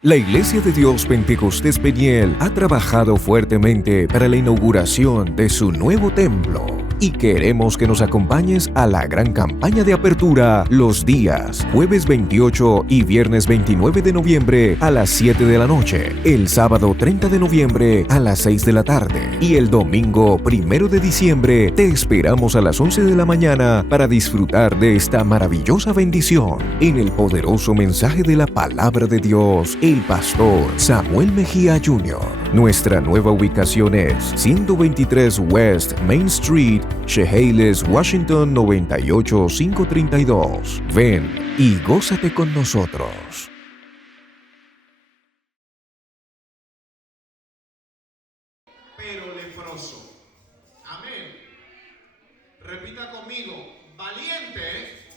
La Iglesia de Dios Pentecostés Peniel ha trabajado fuertemente para la inauguración de su nuevo templo y queremos que nos acompañes a la gran campaña de apertura los días jueves 28 y viernes 29 de noviembre a las 7 de la noche, el sábado 30 de noviembre a las 6 de la tarde y el domingo 1 de diciembre te esperamos a las 11 de la mañana para disfrutar de esta maravillosa bendición en el poderoso mensaje de la palabra de Dios. El pastor Samuel Mejía Jr. Nuestra nueva ubicación es 123 West Main Street, Chehalis, Washington 98532. Ven y gózate con nosotros. Pero leproso. Amén. Repita conmigo, valiente.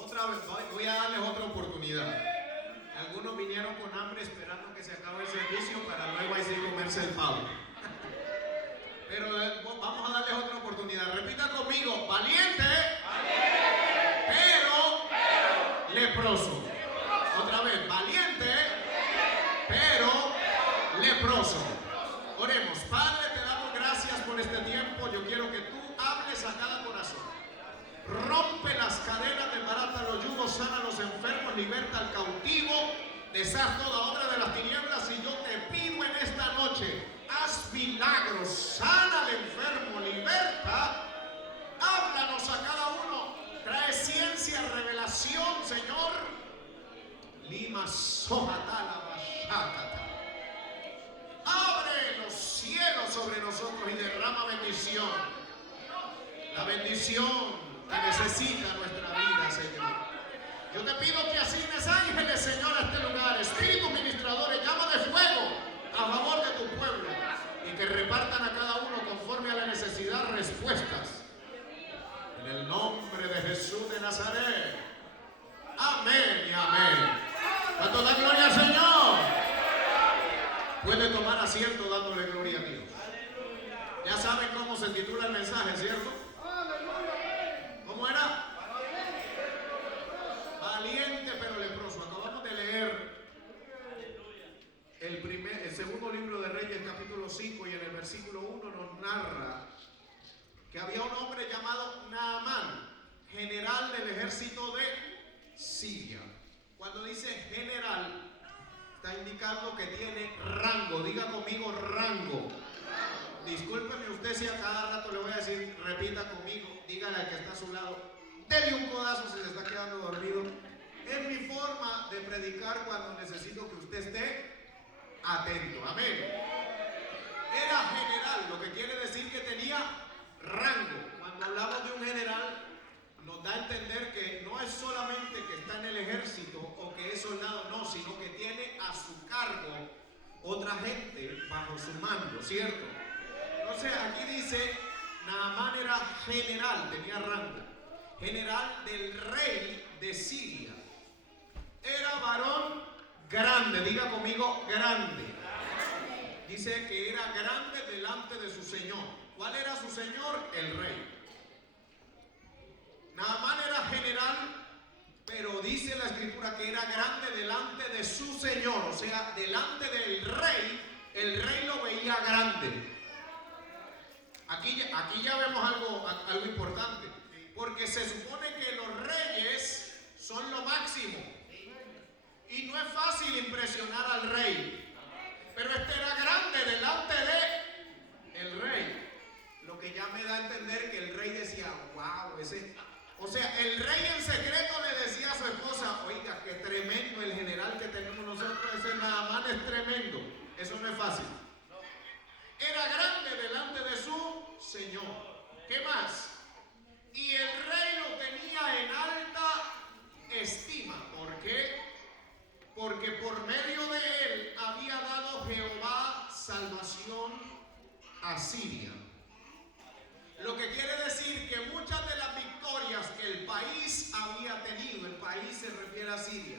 Otra vez, voy a darles otra oportunidad. Algunos vinieron con hambre esperando que se acabe el servicio para luego así comerse el pavo. Pero vamos a darles otra oportunidad. Repita conmigo, valiente, pero leproso. Otra vez, valiente, pero leproso. Oremos. Padre, te damos gracias por este tiempo. Yo quiero que tú hables a cada corazón. Rompe las cadenas, desbarata los yugos, sana a los enfermos, liberta al cautivo, deshaz toda obra de las tinieblas. Y yo te pido en esta noche, haz milagros, sana al enfermo, liberta, háblanos a cada uno, trae ciencia, revelación, Señor. Lima sojatala bashatata. Abre los cielos sobre nosotros y derrama bendición. La bendición que necesita nuestra vida, Señor. Yo te pido que asignes ángeles, Señor, a este lugar, espíritus ministradores, llama de fuego a favor de tu pueblo y que repartan a cada uno conforme a la necesidad respuestas. En el nombre de Jesús de Nazaret. Amén y amén. ¿Cuánto da gloria al Señor? Puede tomar asiento dándole gloria a Dios. Ya saben cómo se titula el mensaje, ¿cierto? ¿Cómo era? Valiente pero leproso. Acabamos de leer el segundo libro de Reyes, capítulo 5, y en el versículo 1 nos narra que había un hombre llamado Naamán, general del ejército de Siria. Cuando dice general, está indicando que tiene rango. Diga conmigo rango. Discúlpeme usted si a cada rato le voy a decir, repita conmigo, dígale al que está a su lado, dele un codazo si se está quedando dormido. Es mi forma de predicar cuando necesito que usted esté atento. Amén. Era general, lo que quiere decir que tenía rango. Cuando hablamos de un general, nos da a entender que no es solamente que está en el ejército o que es soldado, no, sino que tiene a su cargo otra gente bajo su mando, ¿cierto? Entonces aquí dice, Naamán era general, tenía rango, general del rey de Siria. Era varón grande, diga conmigo grande. Dice que era grande delante de su señor. ¿Cuál era su señor? El rey. Naamán era general, pero dice la escritura que era grande delante de su señor, o sea, delante del rey, el rey lo veía grande. Aquí ya vemos algo importante, porque se supone que los reyes son lo máximo y no es fácil impresionar al rey, pero este era grande delante de el rey, lo que ya me da a entender que el rey decía, wow, o sea, el rey en secreto le decía a su esposa, oiga, qué tremendo el general que tenemos nosotros, ese Naamán es tremendo. Eso no es fácil. Era grande delante de su señor. ¿Qué más? Y el rey lo tenía en alta estima. ¿Por qué? Porque por medio de él había dado Jehová salvación a Siria. Lo que quiere decir que muchas de las victorias que el país había tenido, el país se refiere a Siria,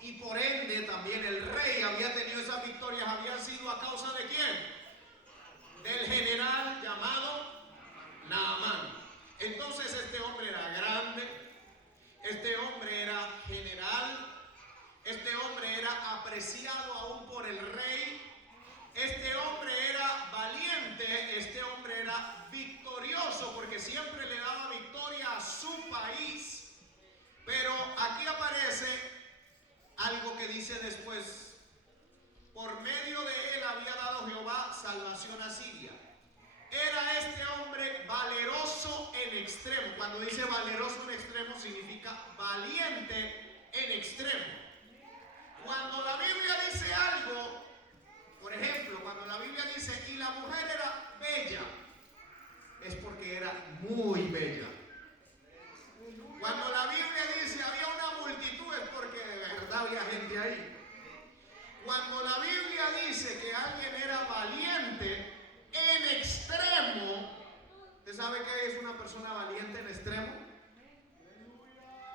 y por ende también el rey había tenido esas victorias, habían sido a causa de ¿quién? Del general llamado Naamán. Entonces este hombre era grande, este hombre era general, Este hombre era apreciado aún por el rey. Este hombre era valiente. Este hombre era victorioso porque siempre le daba victoria a su país. Pero aquí aparece algo que dice después: por medio de él había dado Jehová salvación a Siria. Era este hombre valeroso en extremo. Cuando dice valeroso en extremo significa valiente en extremo. Cuando la Biblia dice algo, por ejemplo, cuando la Biblia dice y la mujer era bella, es porque era muy bella. Cuando la Biblia dice había una multitud, es porque de verdad había gente ahí. Cuando la Biblia dice que alguien era valiente en extremo, ¿usted sabe qué es una persona valiente en extremo?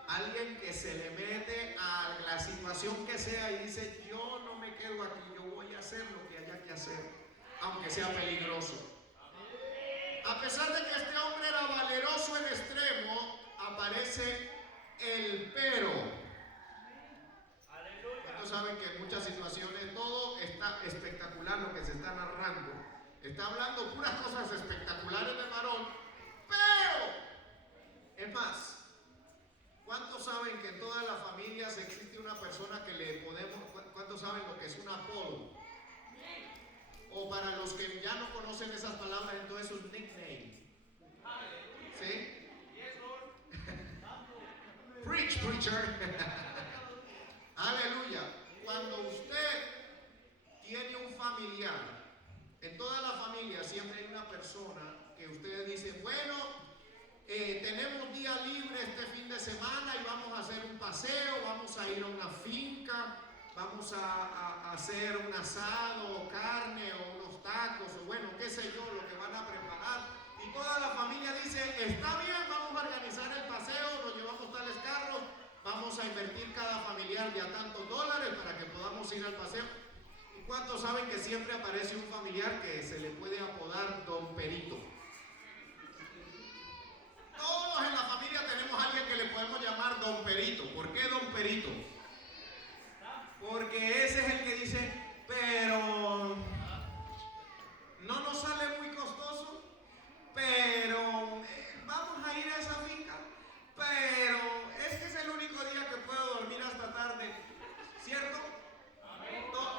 Alguien que se le mete a la situación que sea y dice: yo no me quedo aquí, yo voy a hacer lo que haya que hacer, aunque sea peligroso. A pesar de que este hombre era valeroso en extremo, aparece el pero. Ustedes saben que en muchas situaciones todo está espectacular, lo que se está narrando. Está hablando puras cosas espectaculares de varón, pero es más. ¿Cuántos saben que en todas las familias existe una persona que le podemos... ¿Cuántos saben lo que es un apodo? O para los que ya no conocen esas palabras, entonces un nickname. ¿Sí? Preach, preacher. Aleluya. Cuando usted tiene un familiar, en toda la familia siempre hay una persona que ustedes dicen: bueno, tenemos día libre este fin de semana y vamos a hacer un paseo, vamos a ir a una finca, vamos a hacer un asado, o carne, o unos tacos, o bueno, qué sé yo, lo que van a preparar. Y toda la familia dice: está bien, vamos a organizar el paseo, nos llevamos tales carros, vamos a invertir cada familiar de a tantos dólares para que podamos ir al paseo. ¿Y cuántos saben que siempre aparece un familiar que se le puede apodar Don Perito? Todos en la familia tenemos a alguien que le podemos llamar Don Perito. ¿Por qué Don Perito? Porque ese es el que dice: pero no nos sale muy costoso, pero vamos a ir a esa finca, pero es que es el único día que puedo dormir hasta tarde, ¿cierto?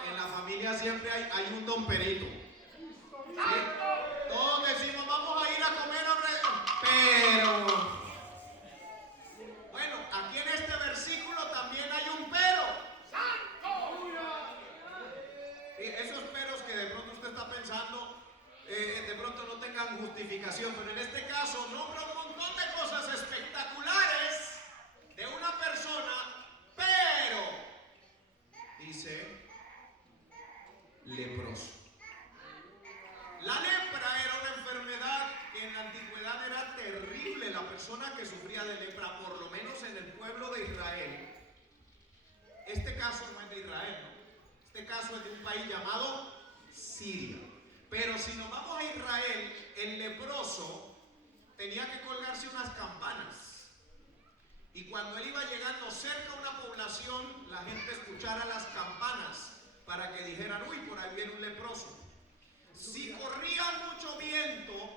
En la familia siempre hay un Don Perito. ¿Sí? Todos decimos: vamos a ir a comer a pero bueno, aquí en este versículo también hay un pero. Sí, esos peros que de pronto usted está pensando, de pronto no tengan justificación, pero en este caso nombra un montón de cosas espectaculares de una persona, pero dice leproso. La lepra era una enfermedad que en la antigüedad era terrible. La persona que sufría de lepra, por lo menos en el pueblo de Israel, este caso no es de Israel, ¿no? Este caso es de un país llamado Siria. Pero si nos vamos a Israel, el leproso tenía que colgarse unas campanas. Y cuando él iba llegando cerca a una población, la gente escuchara las campanas para que dijeran: uy, por ahí viene un leproso. Si corría mucho viento,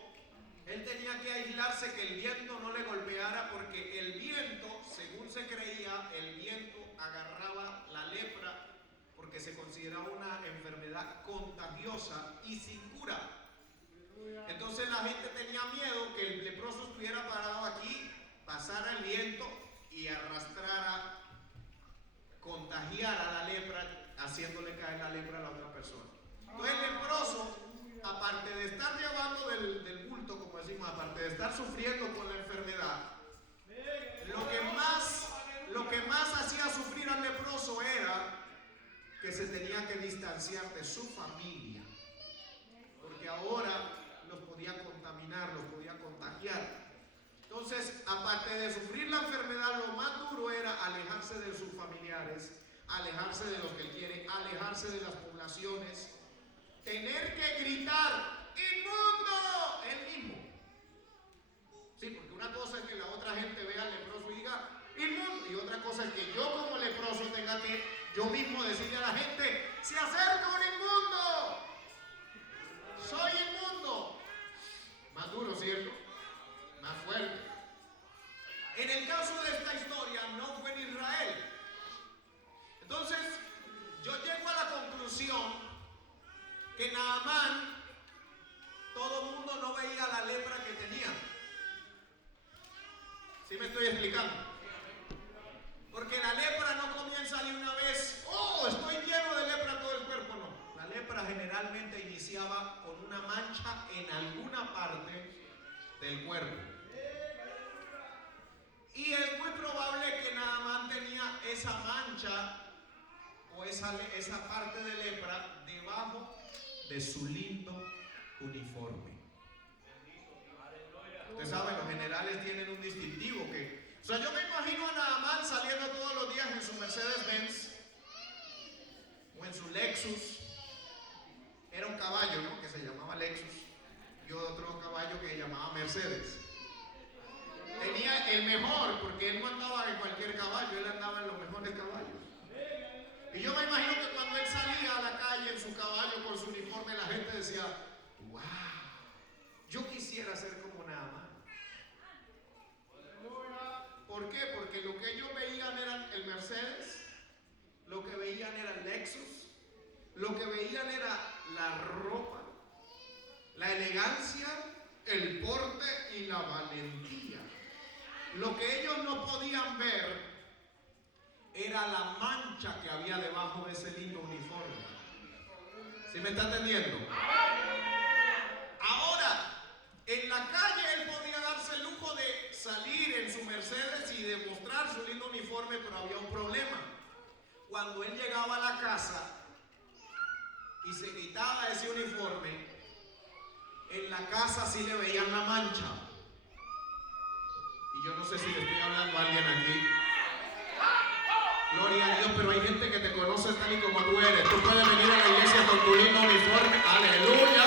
él tenía que aislarse, que el viento no le golpeara, porque el viento, según se creía, el viento agarraba la lepra, porque se consideraba una enfermedad contagiosa y sin cura. Entonces la gente tenía miedo que el leproso estuviera parado aquí, pasara el viento y arrastrara, contagiara la lepra, haciéndole caer la lepra a la otra persona. Entonces el leproso, aparte de estar llevando del bulto, como decimos, aparte de estar sufriendo con la enfermedad, lo que más hacía sufrir al leproso era que se tenía que distanciar de su familia, porque ahora los podía contaminar, los podía contagiar. Entonces, aparte de sufrir la enfermedad, lo más duro era alejarse de sus familiares, alejarse de los que él quiere, alejarse de las poblaciones, tener que gritar: ¡inmundo! Él mismo. Sí, porque una cosa es que la otra gente vea al leproso y diga inmundo, y otra cosa es que yo como leproso tenga que yo mismo decirle a la gente, se acerca un inmundo, soy inmundo. Más duro, ¿cierto? Más fuerte. En el caso de esta historia no fue en Israel. Entonces yo llego a la conclusión que Naamán, todo el mundo no veía la lepra que tenía. ¿Sí me estoy explicando? Porque la lepra no comienza de una vez, oh, estoy lleno de lepra todo el cuerpo, no. La lepra generalmente iniciaba con una mancha en alguna parte del cuerpo. Y es muy probable que Naamán tenía esa mancha o esa parte de lepra debajo de su lindo uniforme. Usted sabe, los generales tienen un distintivo que... O sea, yo me imagino a Naamán saliendo todos los días en su Mercedes-Benz o en su Lexus. Era un caballo, ¿no? Que se llamaba Lexus. Y otro caballo que se llamaba Mercedes. Tenía el mejor, porque él no andaba en cualquier caballo, él andaba en los mejores caballos. Y yo me imagino que cuando él salía a la calle en su caballo con su uniforme, la gente decía, wow, yo quisiera ser como Naamán. ¿Por qué? Porque lo que ellos veían era el Mercedes, lo que veían era el Lexus, lo que veían era la ropa, la elegancia, el porte y la valentía. Lo que ellos no podían ver era la mancha que había debajo de ese lindo uniforme. ¿Sí me está entendiendo? Ahora, en la calle él podía darse el lujo de salir en su Mercedes y demostrar su lindo uniforme, pero había un problema. Cuando él llegaba a la casa y se quitaba ese uniforme, en la casa sí le veían la mancha. Y yo no sé si le estoy hablando a alguien aquí. Gloria a Dios, pero hay gente que te conoce tal y como tú eres. Tú puedes venir a la iglesia con tu lindo uniforme, aleluya,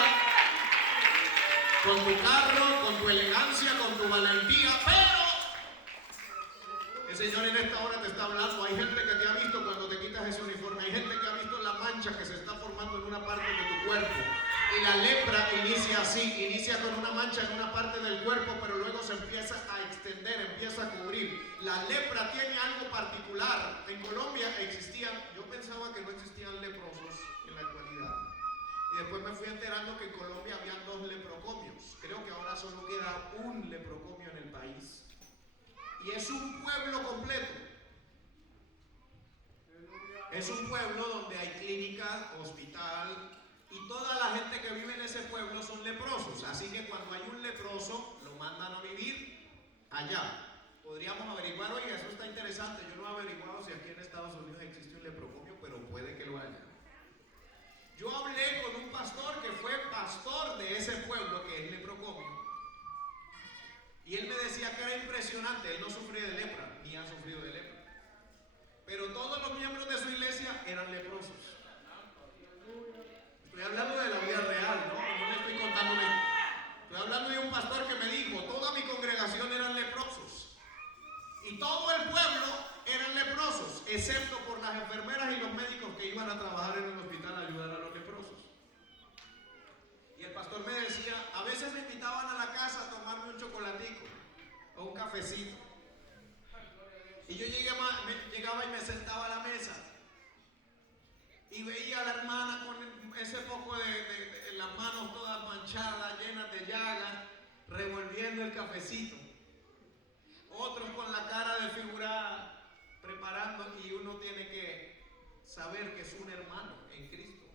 con tu carro, con tu elegancia, con tu valentía, pero el Señor en esta hora te está hablando. Hay gente que te ha visto cuando te quitas ese uniforme. Hay gente que ha visto la mancha que se está formando en una parte de tu cuerpo. Y la lepra inicia así, inicia con una mancha en una parte del cuerpo, pero luego se empieza a extender, empieza a cubrir. La lepra tiene algo particular. En Colombia existían, yo pensaba que no existían leprosos en la actualidad. Y después me fui enterando que en Colombia habían 2 leprocomios. Creo que ahora solo queda un leprocomio en el país. Y es un pueblo completo. Es un pueblo donde hay clínica, hospital, y toda la gente que vive en ese pueblo son leprosos. Así que cuando hay un leproso, lo mandan a vivir allá. Podríamos averiguar, oye, eso está interesante. Yo no he averiguado si aquí en Estados Unidos existe un leprocomio, pero puede que lo haya. Yo hablé con un pastor que fue pastor de ese pueblo que es leprocomio. Y él me decía que era impresionante. Él no sufría de lepra, ni ha sufrido de lepra. Pero todos los miembros de su iglesia eran leprosos. Estoy hablando de la vida real, ¿no? No le estoy contando estoy hablando de un pastor que me dijo, toda mi congregación eran leprosos. Y todo el pueblo eran leprosos, excepto por las enfermeras y los médicos que iban a trabajar en el hospital a ayudar a los leprosos. Y el pastor me decía, a veces me invitaban a la casa a tomarme un chocolatico o un cafecito. Y yo llegaba y me sentaba a la mesa. Y veía a la hermana con ese poco de las manos todas manchadas, llenas de llagas, revolviendo el cafecito. Otros con la cara desfigurada, preparando, y uno tiene que saber que es un hermano en Cristo.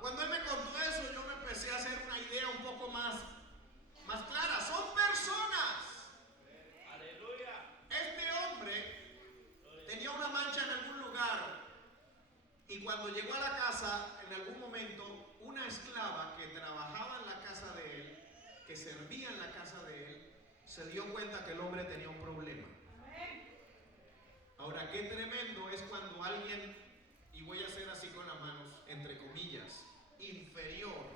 Cuando él me contó eso, yo me empecé a hacer una idea un poco más clara. Son personas. Este hombre tenía una mancha en algún lugar. Y cuando llegó a la casa, en algún momento, una esclava que trabajaba en la casa de él, que servía en la casa de él, se dio cuenta que el hombre tenía un problema. Ahora, qué tremendo es cuando alguien, y voy a hacer así con las manos, entre comillas, inferior,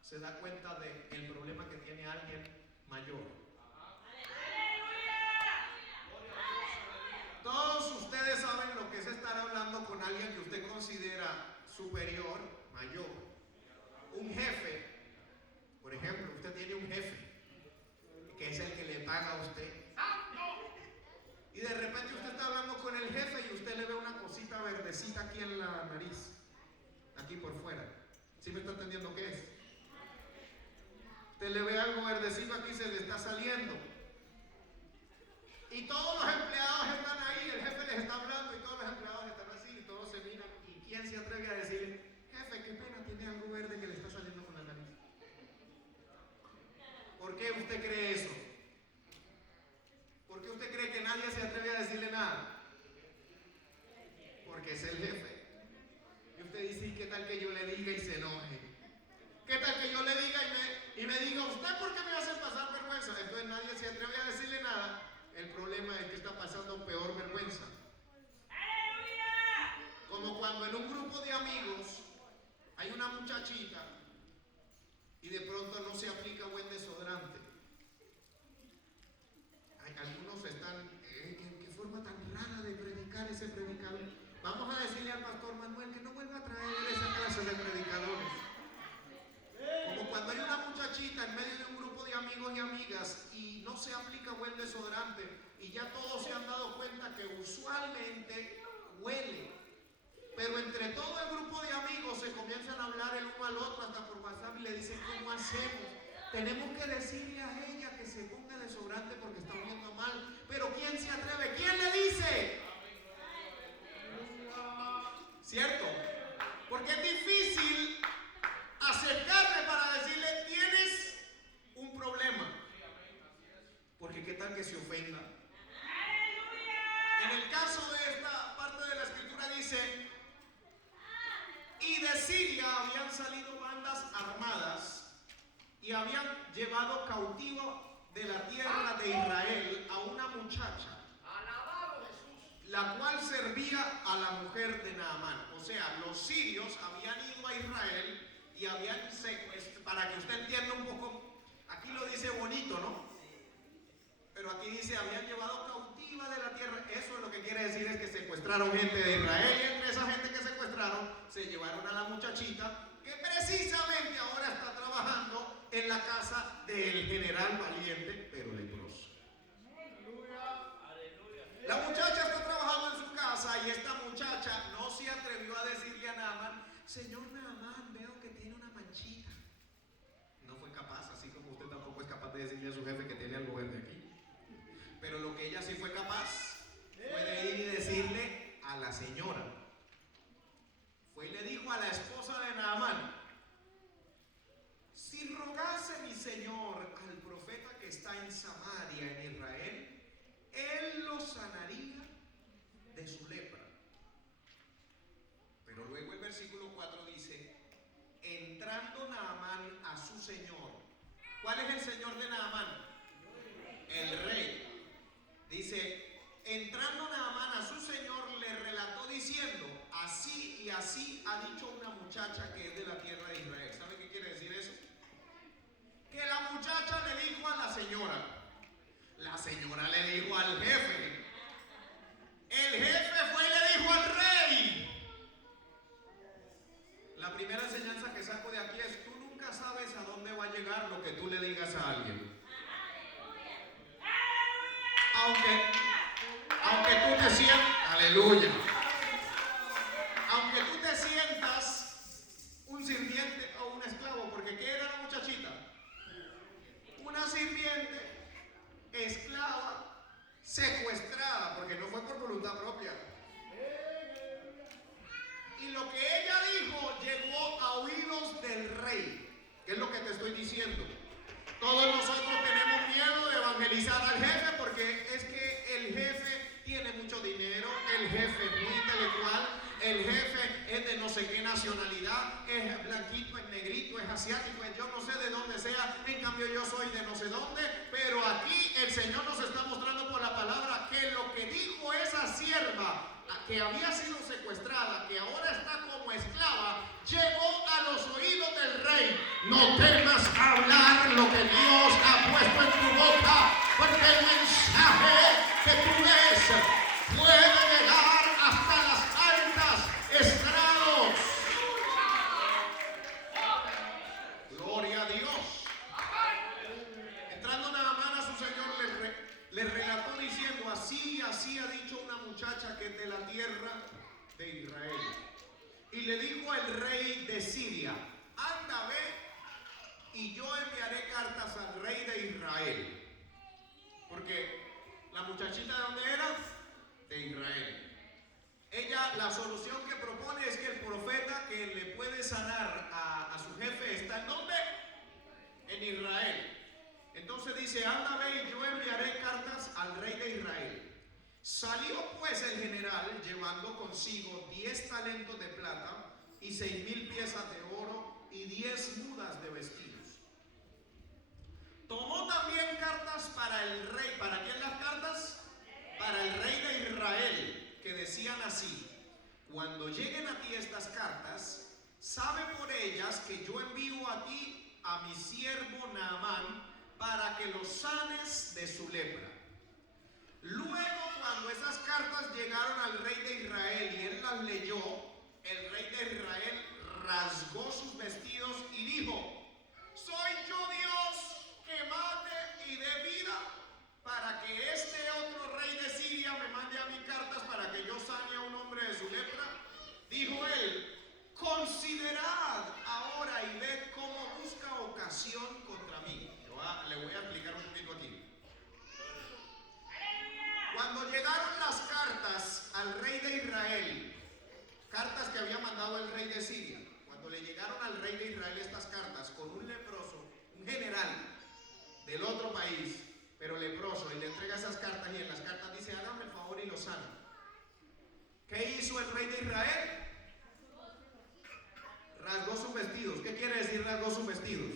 se da cuenta del problema que tiene alguien mayor. Todos ustedes saben superior, mayor, un jefe, por ejemplo, usted tiene un jefe que es el que le paga a usted, y de repente usted está hablando con el jefe y usted le ve una cosita verdecita aquí en la nariz, aquí por fuera. ¿Sí me está entendiendo qué es? Usted le ve algo verdecito aquí, se le está saliendo. Y todos los empleados están ahí, el jefe les está hablando y todos los empleados están así y todos se miran. ¿Y quién se atreve a decirle, jefe, qué pena, tiene algo verde que le está saliendo con la nariz? ¿Por qué usted cree eso? ¿Por qué usted cree que nadie se atreve a decirle nada? Porque es el jefe. Y usted dice, ¿qué tal que yo le diga y se enoje? ¿Qué tal que yo le diga y me diga, ¿usted por qué me hace pasar vergüenza? Entonces nadie se atreve a decirle nada. El problema es que está pasando peor vergüenza. Como cuando en un grupo de amigos hay una muchachita y de pronto no se aplica buen desodorante. Algunos están, ¿qué forma tan rara de predicar ese predicador? Vamos a decirle al pastor Manuel que no vuelva a traer esa clase de predicadores. Como cuando hay una muchachita en medio de un grupo de amigos y amigas y no se aplica buen desodorante y ya todos se han dado cuenta que usualmente huele, pero entre todo el grupo de amigos se comienzan a hablar el uno al otro hasta por WhatsApp y le dicen, ¿cómo hacemos? Tenemos que decirle a ella que se ponga desodorante porque está oliendo mal, pero ¿quién se atreve? ¿Quién le dice? ¿Cierto? Porque es difícil acercarme para decirle, tienes un problema. Porque qué tal que se ofenda. En el caso de esta parte de la escritura dice, y de Siria habían salido bandas armadas y habían llevado cautivo de la tierra de Israel a una muchacha, la cual servía a la mujer de Naamán. O sea, los sirios habían ido a Israel y habían secuestrado, para que usted entienda un poco, aquí lo dice bonito, ¿no? Pero aquí dice, habían llevado cautiva de la tierra. Eso es lo que quiere decir, es que secuestraron gente de Israel, y entre esa gente que secuestraron, se llevaron a la muchachita, que precisamente ahora está trabajando en la casa del general valiente, pero leproso. La muchacha está trabajando en su casa y esta muchacha no se atrevió a decirle a Naamán, señor Naamán, veo que tiene una manchita. No fue capaz, así como usted tampoco es capaz de decirle a su jefe que tiene algo verde aquí. Pero lo que ella sí fue capaz fue de ir y decirle a la señora. Fue y le dijo a la esposa de Naamán, si rogase mi señor al profeta que está en Samaria, en Israel, él lo sanaría de su lepra. Pero luego el versículo 4 dice, entrando Naamán a su señor. ¿Cuál es el señor de Naamán? El rey. Dice, entrando Naamán a su señor, le relató diciendo, así y así ha dicho una muchacha que es de la tierra de Israel. ¿Sabe qué quiere decir eso? Que la muchacha le dijo a la señora le dijo al jefe, el jefe fue y le dijo al rey. La primera enseñanza que saco de aquí es, tú nunca sabes a dónde va a llegar lo que tú le digas a alguien. Aunque tú te sientas, aleluya, aunque tú te sientas un sirviente o un esclavo, porque ¿qué era la muchachita? Una sirviente, esclava, secuestrada, porque no fue por voluntad propia. Y lo que ella dijo llegó a oídos del rey. ¿Qué es lo que te estoy diciendo? Todos nosotros tenemos miedo de evangelizar al jefe porque es que el jefe tiene mucho dinero, el jefe es muy intelectual, el jefe es de no sé qué nacionalidad, es blanquito, es negrito, es asiático, es yo no sé de dónde sea, en cambio yo soy de no sé dónde, pero aquí el Señor nos está mostrando por la palabra que lo que dijo esa sierva que había sido secuestrada, que ahora está como esclava, llegó a los oídos del rey. No temas hablar lo que Dios ha puesto en tu boca, porque el mensaje que tú des puede llegar hasta las altas estrados. tierra de Israel. Y le dijo al rey de Siria: anda, ve, y yo enviaré cartas al rey de Israel. Porque la muchachita, ¿de dónde era? De Israel. Ella, la solución que propone es que el profeta que le puede sanar a su jefe está en ¿dónde? En Israel. Entonces dice: anda, ve, y yo enviaré cartas al rey de Israel. Salió pues el general llevando consigo 10 talentos de plata y 6,000 piezas de oro y 10 mudas de vestidos. Tomó también cartas para el rey. ¿Para quién las cartas? Para el rey de Israel, que decían así: cuando lleguen a ti estas cartas, sabe por ellas que yo envío a ti a mi siervo Naamán para que lo sanes de su lepra. Luego, cuando esas cartas llegaron al rey de Israel y él las leyó, el rey de Israel rasgó sus vestidos y dijo: ¿soy yo Dios que mate y dé vida para que este otro rey de Siria me mande a mí cartas para que yo sane a un hombre de su lepra? Dijo él: considerad ahora y ved cómo busca ocasión contra mí. Le voy a explicar un poquito aquí. Cuando llegaron las cartas al rey de Israel, cartas que había mandado el rey de Siria, cuando le llegaron al rey de Israel estas cartas con un leproso, un general del otro país, pero leproso, y le entrega esas cartas y en las cartas dice: hágame el favor y lo sana. ¿Qué hizo el rey de Israel? Rasgó sus vestidos. ¿Qué quiere decir rasgó sus vestidos?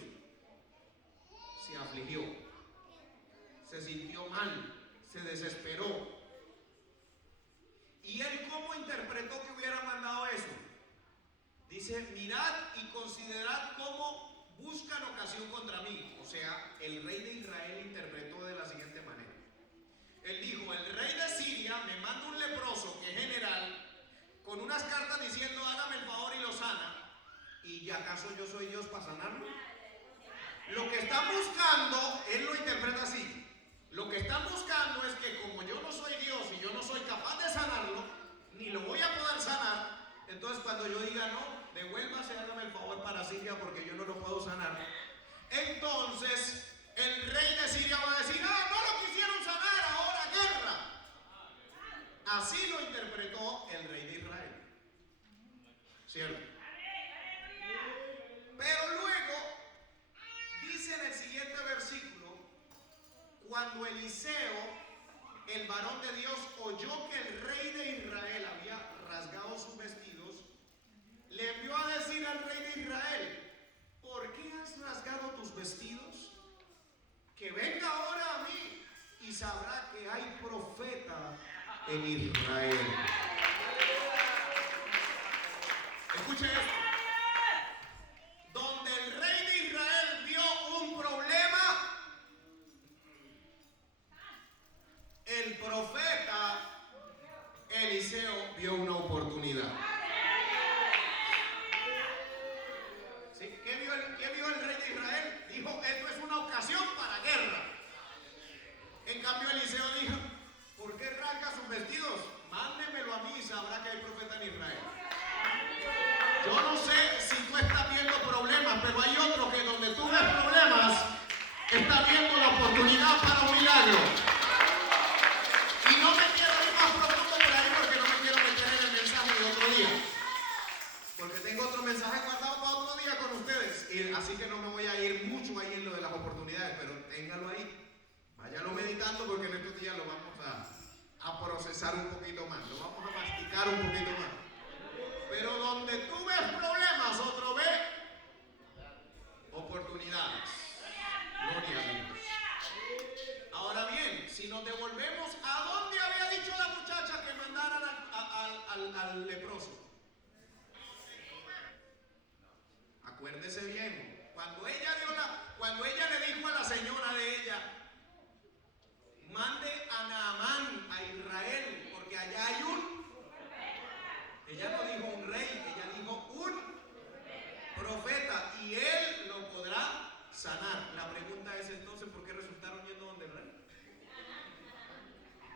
Se afligió, se sintió mal, se desesperó. ¿Y él cómo interpretó que hubiera mandado eso? Dice: mirad y considerad cómo buscan ocasión contra mí. O sea, el rey de Israel interpretó de la siguiente manera. Él dijo: el rey de Siria me manda un leproso que es general con unas cartas diciendo: hágame el favor y lo sana. ¿Y acaso yo soy Dios para sanarlo? Lo que están buscando, él lo interpreta así: lo que están buscando es que como yo no soy Dios y yo no soy capaz de sanarlo, ni lo voy a poder sanar, entonces cuando yo diga: no, devuélvase, hágame el favor para Siria porque yo no lo puedo sanar, entonces el rey de Siria va a decir: ah, no lo quisieron sanar, ahora guerra. Así lo interpretó el rey de Israel, ¿cierto? Pero luego dice en el siguiente versículo: cuando Eliseo, el varón de Dios, oyó que el rey de Israel había rasgado sus vestidos, le envió a decir al rey de Israel: ¿por qué has rasgado tus vestidos? Que venga ahora a mí y sabrá que hay profeta en Israel. Escuche esto. Donde el rey de Israel vio un problema, el profeta Eliseo vio una oportunidad. ¿Sí? ¿Qué vio el rey de Israel? Dijo: esto es una ocasión para guerra. En cambio Eliseo dijo: ¿por qué rasga sus vestidos? Mándemelo a mí y sabrá que hay profeta en Israel. Yo no sé si tú estás viendo problemas, pero hay otro que donde tú ves problemas, está viendo la oportunidad para un milagro. Y no me quiero ir más profundo por ahí porque no me quiero meter en el mensaje de otro día. Porque tengo otro mensaje guardado para otro día con ustedes. Y así que no me voy a ir mucho ahí en lo de las oportunidades, pero téngalo ahí. Váyalo meditando porque en estos días lo vamos a procesar un poquito más. Lo vamos a masticar un poquito más. Pero donde tú ves problemas, otro ve oportunidades. Gloria a Dios. Ahora bien, si nos devolvemos, ¿a dónde había dicho la muchacha que mandaran al leproso? Acuérdese bien, cuando ella le dijo a la señora de ella: mande a Naamán a Israel, porque allá hay ella no dijo un rey, ella dijo un profeta, y él lo podrá sanar. La pregunta es entonces: ¿por qué resultaron yendo donde el rey?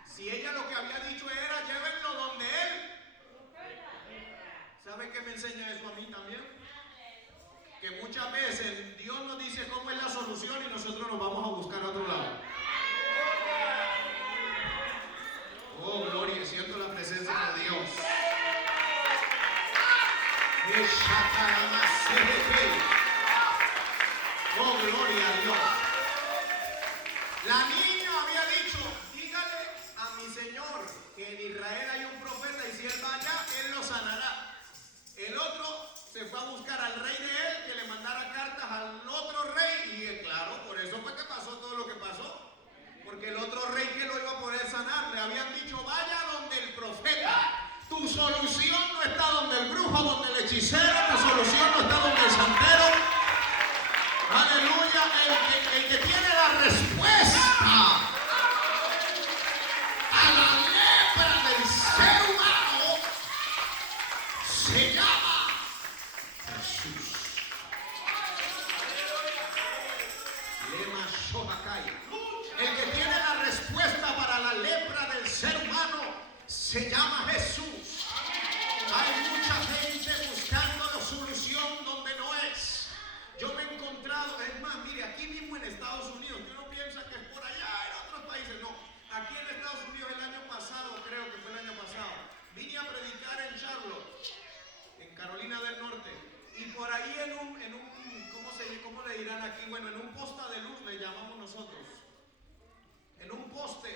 Si ella lo que había dicho era: llévenlo donde él qué me enseña eso a mí también? Que muchas veces Dios nos dice cómo es la solución y nosotros nos vamos a buscar a otro lado. Oh, gloria, siento la presencia de Dios. Oh, gloria a Dios. La niña había dicho, dígale a mi Señor que en Israel hay un profeta y si él va allá, él lo sanará. El otro se fue a buscar al rey de él que le mandara cartas al otro rey y claro, por eso fue que pasó todo lo que pasó. Porque el otro rey que lo iba a poder sanar, le habían dicho, vaya donde el profeta. Tu solución no está donde el brujo, donde el hechicero, tu solución no está donde el santero. Aleluya, el que tiene la respuesta a la lepra del ser humano se llama Jesús. El que tiene la respuesta para la lepra del ser humano se llama Jesús. Hay mucha gente buscando la solución donde no es. Yo me he encontrado, es más, mire, aquí mismo en Estados Unidos, uno piensa que es por allá en otros países, no. Aquí en Estados Unidos el año pasado, creo que fue el año pasado, vine a predicar en Charlotte, en Carolina del Norte, y por ahí en un ¿cómo le dirán aquí? Bueno, en un poste de luz le llamamos nosotros. En un poste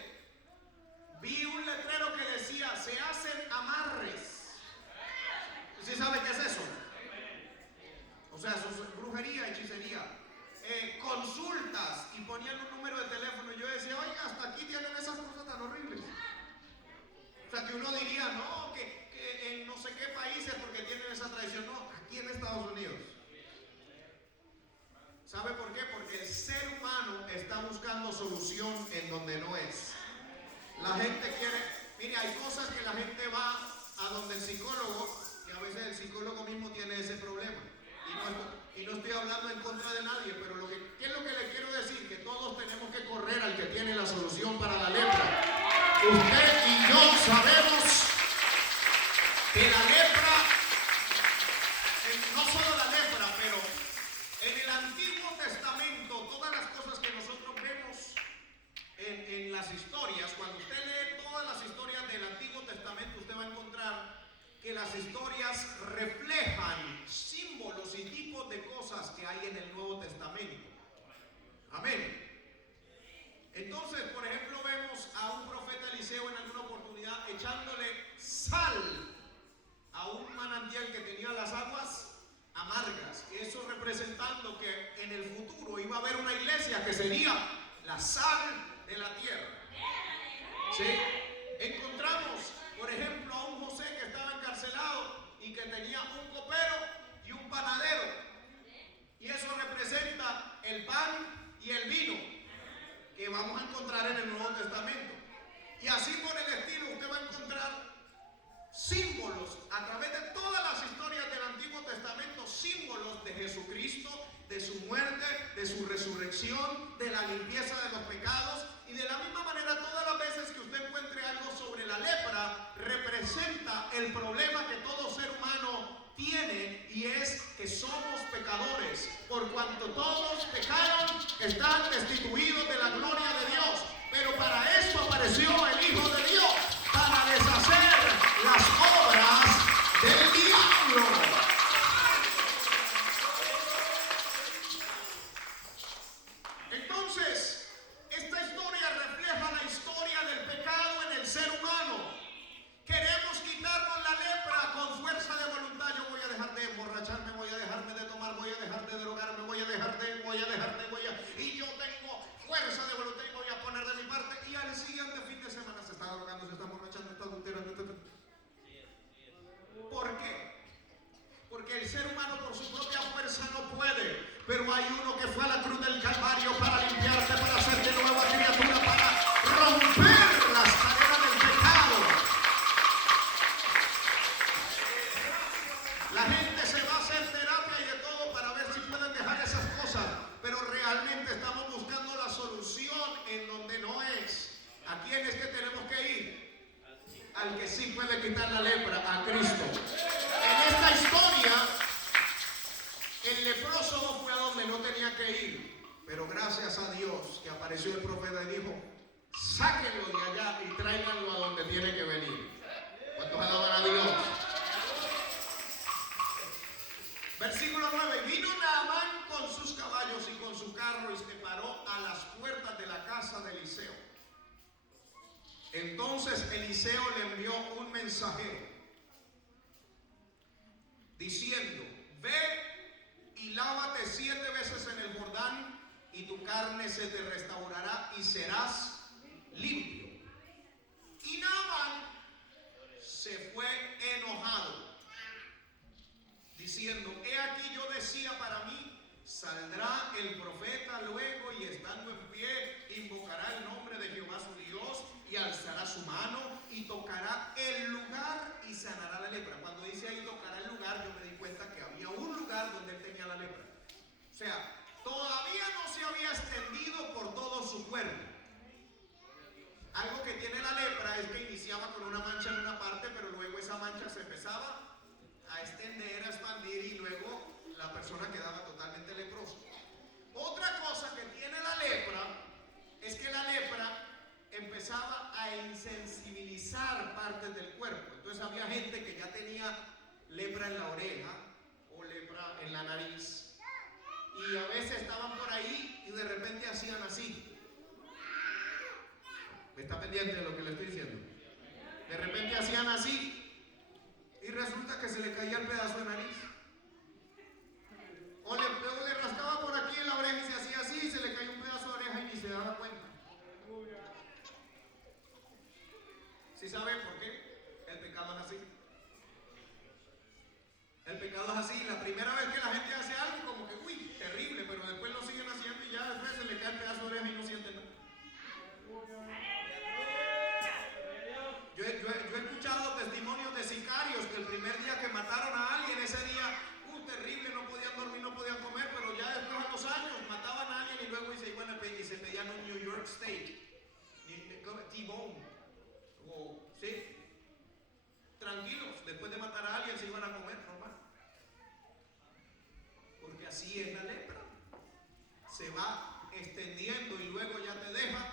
vi un letrero que decía, se hacen amarres. ¿Sí sabe qué es eso? O sea, eso es brujería, hechicería. Consultas y ponían un número de teléfono y yo decía, oiga, hasta aquí tienen esas cosas tan horribles. O sea, que uno diría, no, que en no sé qué países porque tienen esa tradición. No, aquí en Estados Unidos. ¿Sabe por qué? Porque el ser humano está buscando solución en donde no es. La gente quiere, mire, hay cosas que la gente va a donde el psicólogo, y a veces el psicólogo mismo tiene ese problema. Y no estoy hablando en contra de nadie, pero ¿qué es lo que le quiero decir? Que todos tenemos que correr al que tiene la solución para la lepra. Usted y yo sabemos que la lepra, no solo la lepra, pero en el Antiguo Testamento, todas las cosas que nosotros vemos en las historias, cuando usted lee todas las historias del Antiguo Testamento, usted va a encontrar que las historias reflejan símbolos y tipos de cosas que hay en el Nuevo Testamento. Amén. Entonces, por ejemplo, vemos a un profeta Eliseo en alguna oportunidad echándole sal a un manantial que tenía las aguas amargas. Eso representando que en el futuro iba a haber una iglesia que sería la sal de la tierra. ¿Sí? Encontramos, por ejemplo, a un José que estaba encarcelado y que tenía un copero y un panadero. Y eso representa el pan y el vino que vamos a encontrar en el Nuevo Testamento. Y así por el estilo usted va a encontrar símbolos a través de todas las historias del Antiguo Testamento, símbolos de Jesucristo, de su muerte, de su resurrección, de la limpieza de los pecados. Y de la misma manera, todas las veces que usted encuentre algo sobre la lepra, representa el problema que todo ser humano tiene, y es que somos pecadores. Por cuanto todos pecaron, están destituidos de la gloria de Dios. Pero para eso apareció el Hijo de Dios, para deshacer las obras del diablo. Entonces, esta historia refleja la historia del pecado en el ser humano. Queremos quitarnos la lepra con fuerza de voluntad. Yo voy a dejar de emborracharme, voy a dejarme de tomar, voy a dejar de drogarme, y yo tengo fuerza de voluntad y voy a poner de mi parte. Y al siguiente fin de semana se está drogando, se está emborrachando, está adulterando. ¿Por qué? Porque el ser humano por su propia fuerza no puede. Pero hay uno que fue a la cruz del Calvario para limpiarte, para hacerte nueva criatura, para romper las cadenas del pecado. La gente se va a hacer terapia y de todo para ver si pueden dejar esas cosas, pero realmente estamos buscando la solución en donde no es. ¿A quién es que tenemos que ir? Al que sí puede quitar la lepra, a Cristo. En esta historia apareció el profeta y dijo: sáquenlo de allá y tráiganlo a donde tiene que venir. ¿Cuántos alaban a Dios? Versículo 9. Vino Naamán con sus caballos y con su carro y se paró a las puertas de la casa de Eliseo. Entonces Eliseo le envió un mensajero diciendo: ve y lávate 7 veces en el Jordán y tu carne se te restaurará y serás limpio. Y Naamán se fue enojado, diciendo: he aquí yo decía para mí, saldrá el profeta luego y estando en pie invocará el nombre de Jehová su Dios y alzará su mano y tocará el lugar y sanará la lepra. Cuando dice ahí tocará el lugar, yo me di cuenta que había un lugar donde él tenía la lepra. O sea, todavía no se había extendido por todo su cuerpo. Algo que tiene la lepra es que iniciaba con una mancha en una parte, pero luego esa mancha se empezaba a extender, a expandir y luego la persona quedaba totalmente leprosa. Otra cosa que tiene la lepra es que la lepra empezaba a insensibilizar partes del cuerpo. Entonces había gente que ya tenía lepra en la oreja o lepra en la nariz y a veces estaban por ahí y de repente hacían así. ¿Me está pendiente de lo que le estoy diciendo? De repente hacían así y resulta que se le caía el pedazo de nariz. O le rascaba por aquí en la oreja y se hacía así y se le caía un pedazo de oreja y ni se daba cuenta. ¿Sí saben por qué? El pecado es así. El pecado es así. La primera vez que la gente hace algo como que, uy, terrible, pero después lo siguen haciendo y ya después se le cae el pedazo de oreja y no sienten nada. Yo he escuchado testimonios de sicarios que el primer día que mataron a alguien, ese día, terrible, no podían dormir, no podían comer, pero ya después a los años mataban a alguien y luego se iban a pedir y se pedían un New York steak, T-bone, ¿sí? Tranquilos, después de matar a alguien se iban a comer normal. Porque así es la lepra. Se va extendiendo y luego ya te deja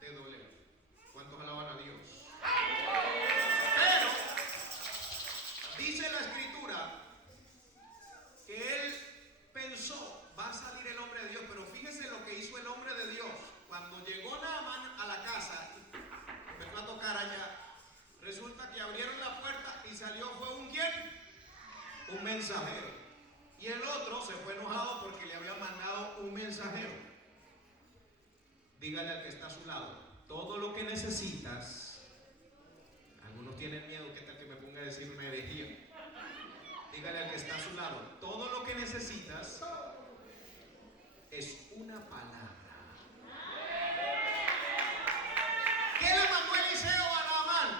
de doler. ¿Cuántos alaban a Dios? Pero dice la Escritura que él pensó, va a salir el hombre de Dios, pero fíjese lo que hizo el hombre de Dios. Cuando llegó Naamán a la casa, empezó a tocar allá, resulta que abrieron la puerta y salió, fue un ¿quién? Un mensajero. Y el otro se fue enojado porque le había mandado un mensajero. Dígale al que está a su lado, todo lo que necesitas. Algunos tienen miedo, ¿qué tal que me ponga a decir una herejía? Dígale al que está a su lado, todo lo que necesitas es una palabra. ¿Qué le mandó Eliseo a Naamán?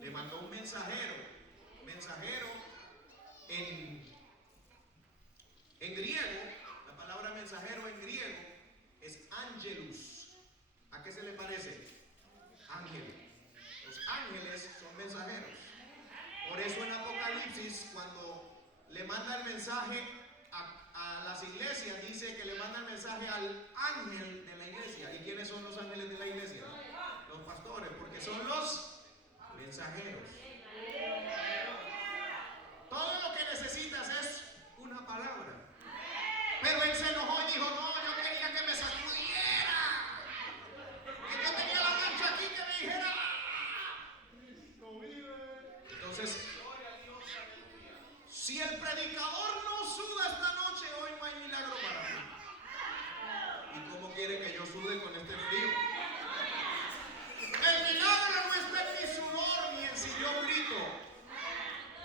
Le mandó un mensajero. Mensajero en griego, la palabra mensajero en griego es angelus. ¿A qué se le parece? Ángel. Los ángeles son mensajeros. Por eso en Apocalipsis, cuando le manda el mensaje a las iglesias, dice que le manda el mensaje al ángel de la iglesia. ¿Y quiénes son los ángeles de la iglesia? Los pastores, porque son los mensajeros. Todo lo que necesitas es una palabra. Pero él se enojó y dijo, no, yo quería que me sacudiera, que yo tenía la mancha aquí, que me dijera. Entonces, si el predicador no suda esta noche, hoy no hay milagro para mí. ¿Y cómo quiere que yo sude con este frío? El milagro no está en mi sudor ni en si yo grito,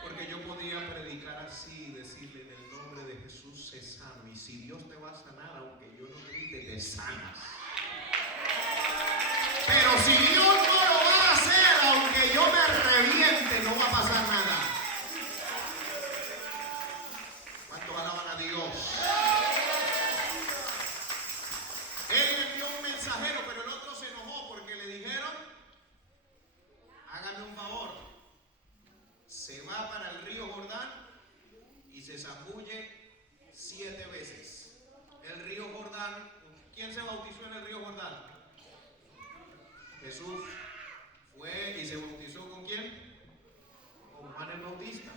porque yo podía predicar así, decirle en el nombre de Jesús sé sano, y si Dios te va a sanar, aunque yo no grite, te sanas. Pero si Dios no lo va a hacer, aunque yo me reviente, no va a pasar nada. ¿Cuántos alaban a Dios? Él envió un mensajero, pero el otro se enojó porque le dijeron, hágame un favor, se va para el río Jordán y se zambulle 7 veces. El río Jordán, se bautizó en el río Jordán? Jesús fue y se bautizó ¿con quién? Con Juan el Bautista.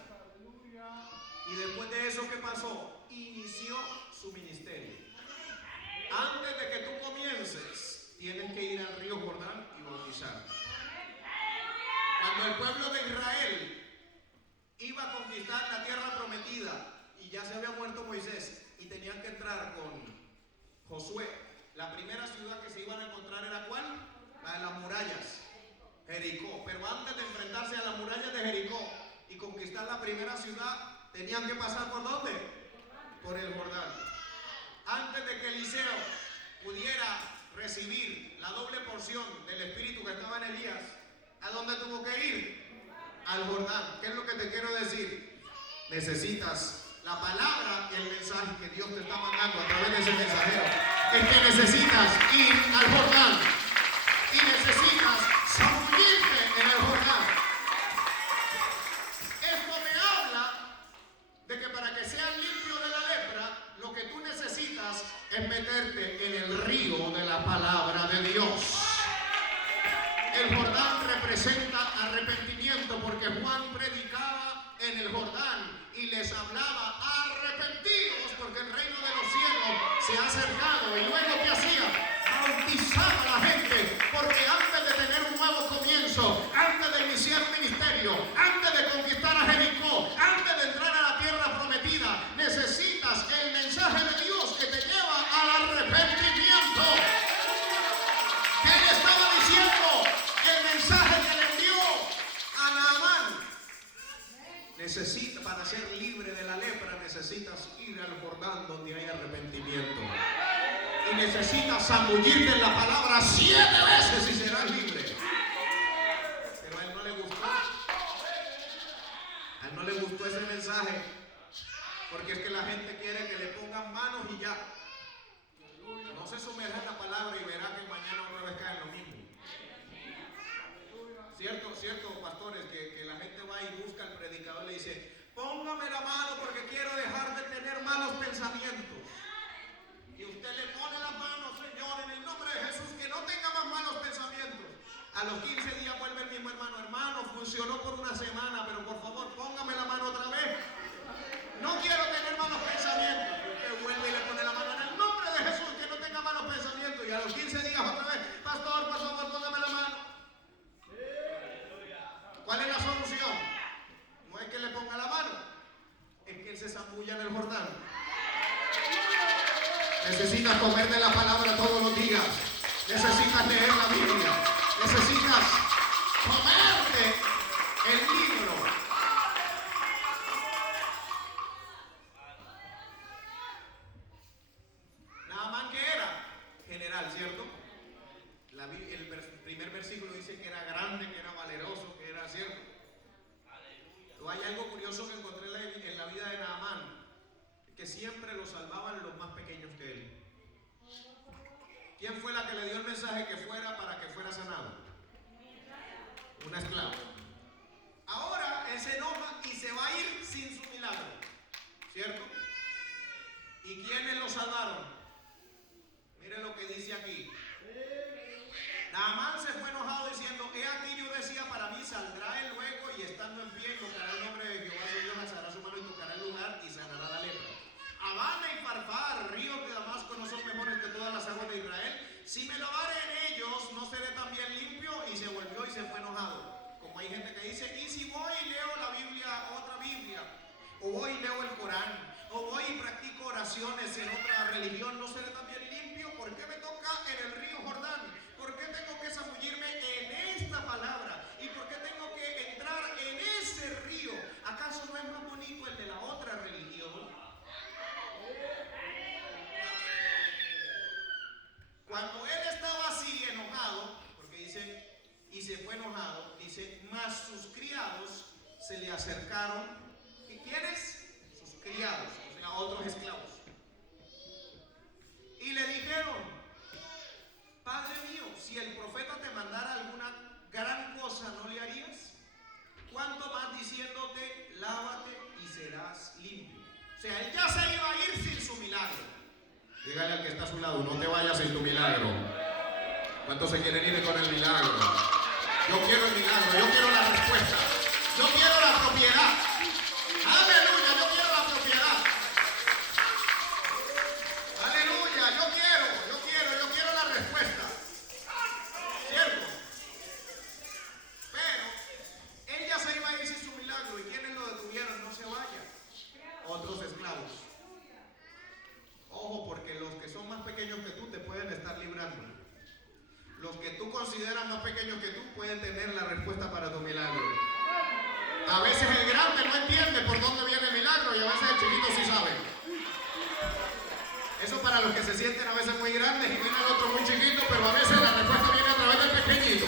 Y después de eso, ¿qué pasó? Inició su ministerio. Antes de que tú comiences, tienes que ir al río Jordán y bautizar. Cuando el pueblo de Israel iba a conquistar la tierra prometida y ya se había muerto Moisés y tenían que entrar con Josué, la primera ciudad que se iban a encontrar era ¿cuál? La de las murallas, Jericó. Pero antes de enfrentarse a las murallas de Jericó y conquistar la primera ciudad, tenían que pasar ¿por dónde? Por el Jordán. Antes de que Eliseo pudiera recibir la doble porción del espíritu que estaba en Elías, ¿a dónde tuvo que ir? Al Jordán. ¿Qué es lo que te quiero decir? Necesitas la palabra y el mensaje que Dios te está mandando a través de ese mensajero. Es que necesitas ir al Jordán y necesitas zambullirte en el Jordán. Esto me habla de que para que seas limpio de la lepra, lo que tú necesitas es meterte en el río de la palabra de Dios. El Jordán representa arrepentimiento porque Juan predicaba en el Jordán y les hablaba: arrepentidos porque el reino de los cielos se ha acercado. Y luego, ¿qué hacía? Bautizaba a la gente, porque antes de tener un nuevo comienzo, antes de iniciar un ministerio, antes de conquistar a Jericó, antes de entrar a la tierra prometida, necesitas el mensaje de Dios que te lleva al arrepentimiento. ¿Qué le estaba diciendo? El mensaje que le envió a Naamán. Para ser libre de la lepra, necesitas ir al Jordán donde hay arrepentimiento. Y necesitas zambullirte en la palabra 7 veces y serás libre. Pero a él no le gustó. A él no le gustó ese mensaje. Porque es que la gente quiere que le pongan manos y ya. No se sumerja en la palabra y verá que mañana otra vez cae en lo mismo. Cierto, pastores, que la gente va y busca al predicador y le dice: póngame la mano porque quiero dejar de tener malos pensamientos. Y usted le pone la mano: Señor, en el nombre de Jesús, que no tenga más malos pensamientos. A los 15 días vuelve el mismo hermano: hermano, funcionó por una semana, pero por favor póngame la mano otra vez. No quiero tener malos pensamientos. Y usted vuelve y le pone la mano: en el nombre de Jesús, que no tenga malos pensamientos. Y a los 15 días otra vez: pastor, por favor, póngame la mano. ¿Cuál es la solución? No es que le ponga la mano, es que él se zambulla en el Jordán. Necesitas comer de la palabra todos los días. Necesitas leer la Biblia. Necesitas comerte el libro. Naamán, ¿qué era? General, ¿cierto? El primer versículo dice que era grande, que era valeroso, que era cierto. Pero hay algo curioso que encontré en la vida de Naamán, que siempre lo salvaban los más pequeños que él. ¿Quién fue la que le dio el mensaje que fuera para que fuera sanado? Una esclava. Ahora él se enoja y se va a ir sin su milagro, ¿cierto? ¿Y quiénes lo salvaron? Mire lo que dice aquí. Naamán se fue enojado diciendo: he aquí yo decía para mí, saldrá él luego y estando en pie invocará el nombre de Jehová su Dios, alzará su mano y tocará el lugar y sanará la lepra. Habana y Farfar, ríos de Damasco, no son mejores que todas las aguas de Israel. Si me lavare en ellos, no seré también limpio. Y se volvió y se fue enojado. Como hay gente que dice: y si voy y leo la Biblia, otra Biblia, o voy y leo el Corán, o voy y practico oraciones en otra religión, no seré también limpio. ¿Por qué me toca en el río Jordán? ¿Por qué tengo que zambullirme en esta palabra? ¿Y por qué tengo que entrar en ese río? ¿Acaso no es más bonito el de la otra religión? Cuando él estaba así enojado, porque dice, y se fue enojado, dice: mas sus criados se le acercaron. ¿Y quiénes? Sus criados, o sea, otros esclavos. Y le dijeron: Padre mío, si el profeta te mandara alguna gran cosa, ¿no le harías? ¿Cuánto más diciéndote: lávate y serás limpio? O sea, él ya se iba a ir sin su milagro. Dígale al que está a su lado, no te vayas sin tu milagro. ¿Cuántos se quieren ir con el milagro? Yo quiero el milagro, yo quiero la respuesta. Yo quiero la propiedad. Aleluya, yo quiero la propiedad. Aleluya, yo quiero la respuesta. ¿Cierto? Pero él ya se iba a ir sin su milagro y quienes lo detuvieron, no se vayan. Otros esclavos. Ojo, porque los que son más pequeños que tú te pueden estar librando. Los que tú consideras más pequeños que tú pueden tener la respuesta para tu milagro. A veces el grande no entiende por dónde viene el milagro y a veces el chiquito sí sabe. Eso para los que se sienten a veces muy grandes y viene el otro muy chiquito, pero a veces la respuesta viene a través del pequeñito.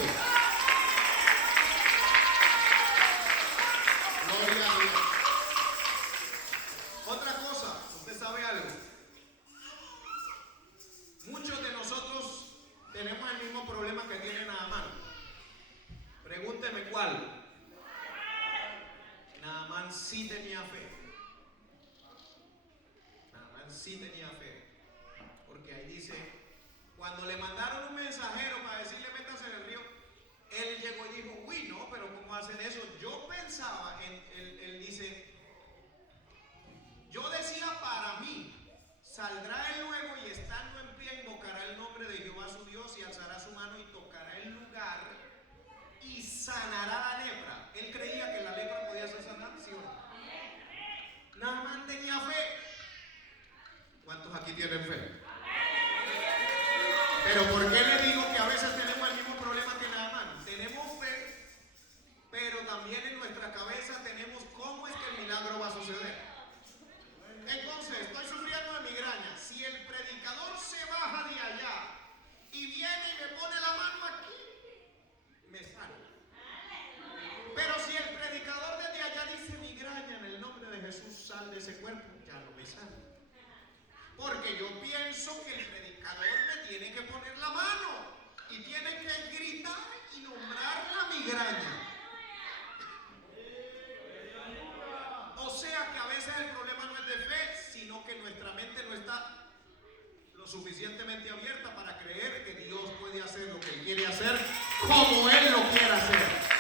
Gloria a Dios. Otra cosa, usted sabe algo. Muchos de nosotros tenemos el mismo problema que tiene Naamán. Pregúnteme cuál. Naamán sí tenía fe. Naamán sí tenía fe. Porque ahí dice, cuando le mandaron un mensajero para decirle métase en el río, él llegó y dijo, uy, no, pero ¿cómo hacen eso? Yo pensaba, él dice, yo decía para mí, saldrá él luego y estando en pie invocará el nombre de Jehová su Dios y alzará su mano y tocará el lugar y sanará la lepra. Él creía que la lepra podía ser sanada, ¿sí o no? Naamán tenía fe. ¿Cuántos aquí tienen fe? Pero ¿por qué le digo que a veces tenemos el mismo problema que Naamán? Tenemos fe, pero también en nuestra cabeza tenemos cómo es que el milagro va a suceder. Entonces, estoy sufriendo de migraña. Si el predicador se baja de allá y viene y me pone la mano aquí, me sana. Pero si el predicador desde allá dice migraña, en el nombre de Jesús sal de ese cuerpo, ya no me sana. Porque yo pienso que el predicador me tiene que poner la mano y tiene que gritar y nombrar la migraña. O sea que a veces el problema no es de fe, sino que nuestra mente no está lo suficientemente abierta para creer que Dios puede hacer lo que Él quiere hacer, como Él lo quiere hacer.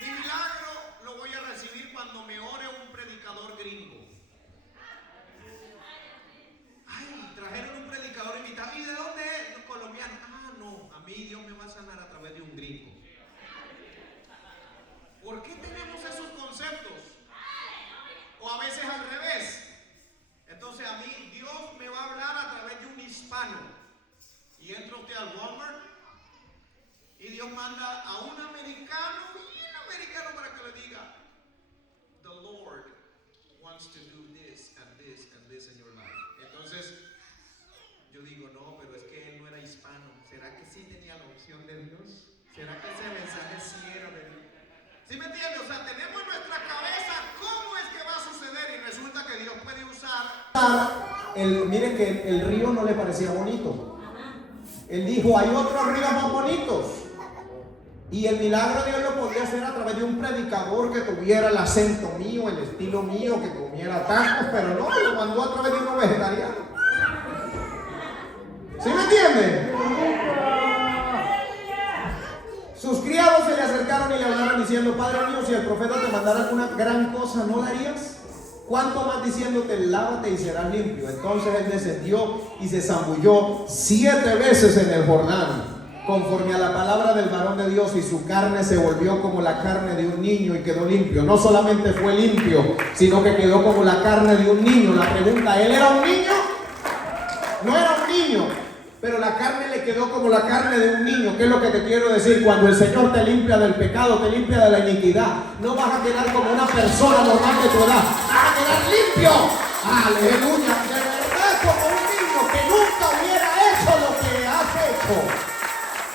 Mi milagro lo voy a recibir cuando me ore un predicador gringo. Ay, trajeron un predicador invitado. ¿Y de dónde es? Colombiano. Ah, no, a mí Dios me va a sanar a través de un gringo. ¿Por qué tenemos esos conceptos? O a veces al revés. Entonces a mí Dios me va a hablar a través de un hispano. Y entra usted al Walmart y Dios manda a un americano para que le diga, the Lord wants to do this and this and this in your life. Entonces yo digo, no, pero es que él no era hispano. ¿Será que sí tenía la opción de Dios? ¿Será que ese mensaje sí era de Dios? ¿Sí me entiende? O sea, tenemos en nuestra cabeza cómo es que va a suceder y resulta que Dios puede usar. Miren que el río no le parecía bonito. Él dijo, hay otros ríos más bonitos. Y el milagro Dios lo podía hacer a través de un predicador que tuviera el acento mío, el estilo mío, que comiera tacos, pero no, lo mandó a través de uno vegetariano. ¿Sí me entiende? Sus criados se le acercaron y le hablaron diciendo, Padre mío, si el profeta te mandara alguna gran cosa, ¿no la harías? ¿Cuánto más diciéndote, lávate y serás limpio? Entonces él descendió y se zambulló 7 veces en el Jordán, conforme a la palabra del varón de Dios, y su carne se volvió como la carne de un niño y quedó limpio. No solamente fue limpio, sino que quedó como la carne de un niño. La pregunta, ¿él era un niño? No era un niño, pero la carne le quedó como la carne de un niño. ¿Qué es lo que te quiero decir? Cuando el Señor te limpia del pecado, te limpia de la iniquidad, no vas a quedar como una persona normal de tu edad, vas a quedar limpio. Aleluya, de verdad, como un niño que nunca hubiera hecho lo que has hecho.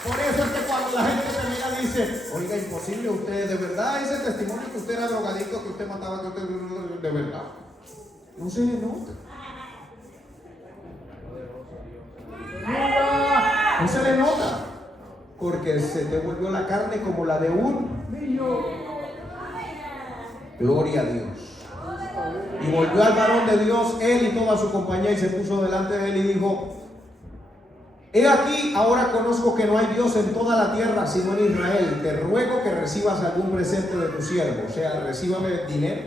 Por eso es que cuando la gente te mira dice, oiga, imposible, usted, de verdad, ese testimonio que usted era drogadicto, que usted mataba, que usted, de verdad, no se le nota. No se le nota. porque se te volvió la carne como la de un niño. Gloria a Dios. Y volvió al varón de Dios, él y toda su compañía, y se puso delante de él y dijo: he aquí, ahora conozco que no hay Dios en toda la tierra sino en Israel. Te ruego que recibas algún presente de tu siervo, o sea, recíbame dinero.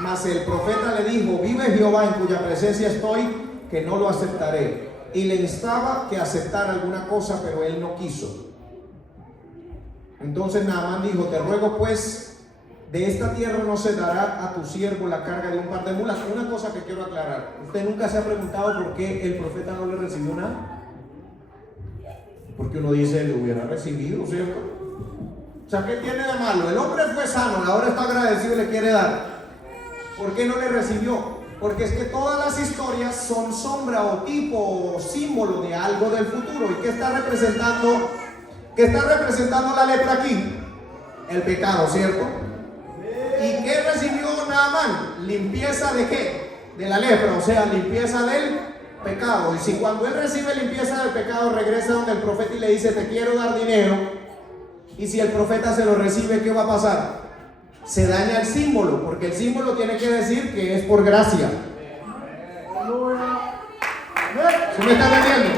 Mas el profeta le dijo: vive Jehová, en cuya presencia estoy, que no lo aceptaré. Y le instaba que aceptara alguna cosa, pero él no quiso. Entonces Naamán dijo: te ruego pues, de esta tierra no se dará a tu siervo la carga de un par de mulas. Una cosa que quiero aclarar: usted nunca se ha preguntado por qué el profeta no le recibió nada. Porque uno dice, lo hubiera recibido, ¿cierto? O sea, ¿qué tiene de malo? El hombre fue sano, ahora está agradecido y le quiere dar. ¿Por qué no le recibió? Porque es que todas las historias son sombra o tipo o símbolo de algo del futuro. ¿Y qué está representando? ¿Qué está representando la lepra aquí? El pecado, ¿cierto? ¿Y qué recibió Naamán? ¿Limpieza de qué? De la lepra, o sea, limpieza del pecado. Y si cuando él recibe limpieza del pecado, regresa donde el profeta y le dice: te quiero dar dinero, y si el profeta se lo recibe, ¿qué va a pasar? Se daña el símbolo, porque el símbolo tiene que decir que es por gracia. ¿Sí me está entendiendo?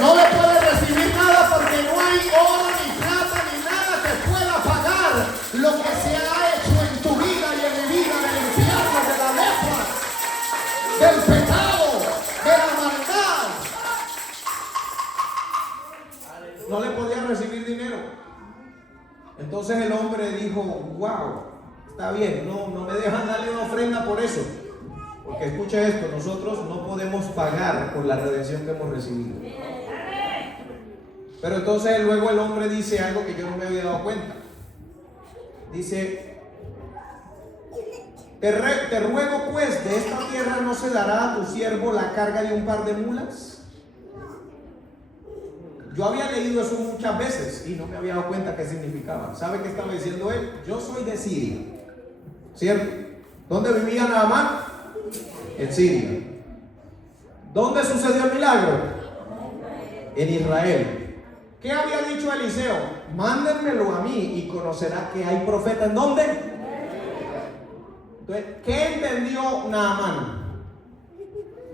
No le puede recibir nada porque no hay oro, ni plata, ni nada que pueda pagar lo que se ha hecho en tu vida y en mi vida, del infierno, de la lepra, del pecado, de la maldad. No le podía recibir dinero. Entonces el hombre dijo: wow, está bien, no me dejan darle una ofrenda por eso. Porque escucha esto, nosotros no podemos pagar por la redención que hemos recibido. Pero entonces luego el hombre dice algo que yo no me había dado cuenta. Dice: te ruego pues, de esta tierra no se dará a tu siervo la carga de un par de mulas. Yo había leído eso muchas veces y no me había dado cuenta qué significaba. ¿Sabe qué estaba diciendo él? Yo soy de Siria, ¿cierto? ¿Dónde vivía Naamán? En Siria. ¿Dónde sucedió el milagro? En Israel. ¿Qué había dicho Eliseo? Mándenmelo a mí y conocerá que hay profeta. ¿En dónde? Entonces, ¿qué entendió Naamán?